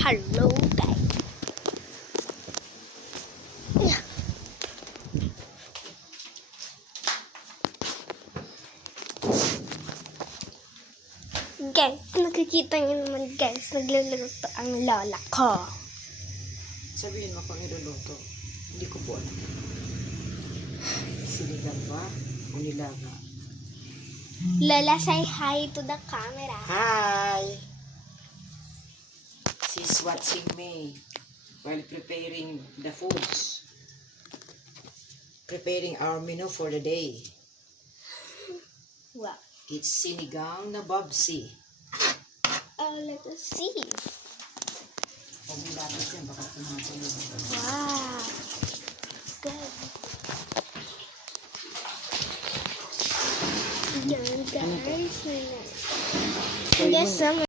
Hello guys. Guys, nakikita niyo naman guys, nagluluto ang lola ko. Sabihin mo kung niluluto. Hindi ko po alam. Sinigang ba o nilaga? Lola, say hi to the camera. Hi! She's watching me while preparing the foods. Preparing our menu for the day. Wow. It's sinigang na babsi. Oh, let us see. Huwag mo lapit yan, baka tumatulog. Wow. Good. Yan guys. Yes,